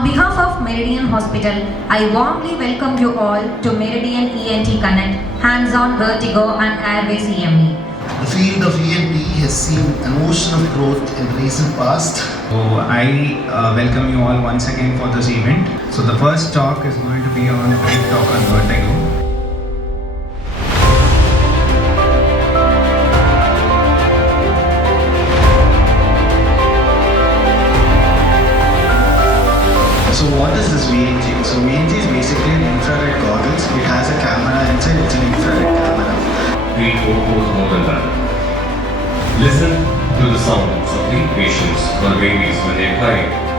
On behalf of Meridian Hospital, I warmly welcome you all to Meridian ENT Connect, hands-on Vertigo and Airway CME. The field of ENT has seen an ocean of growth in the recent past. So I welcome you all once again for this event. So the first talk is going to be on a brief talk on vertigo. So what is this VNG? So VNG is basically an infrared goggles. It has a camera inside, it's an infrared camera. Treat orthos more than that. Listen to the sounds of the patients or babies when they cry.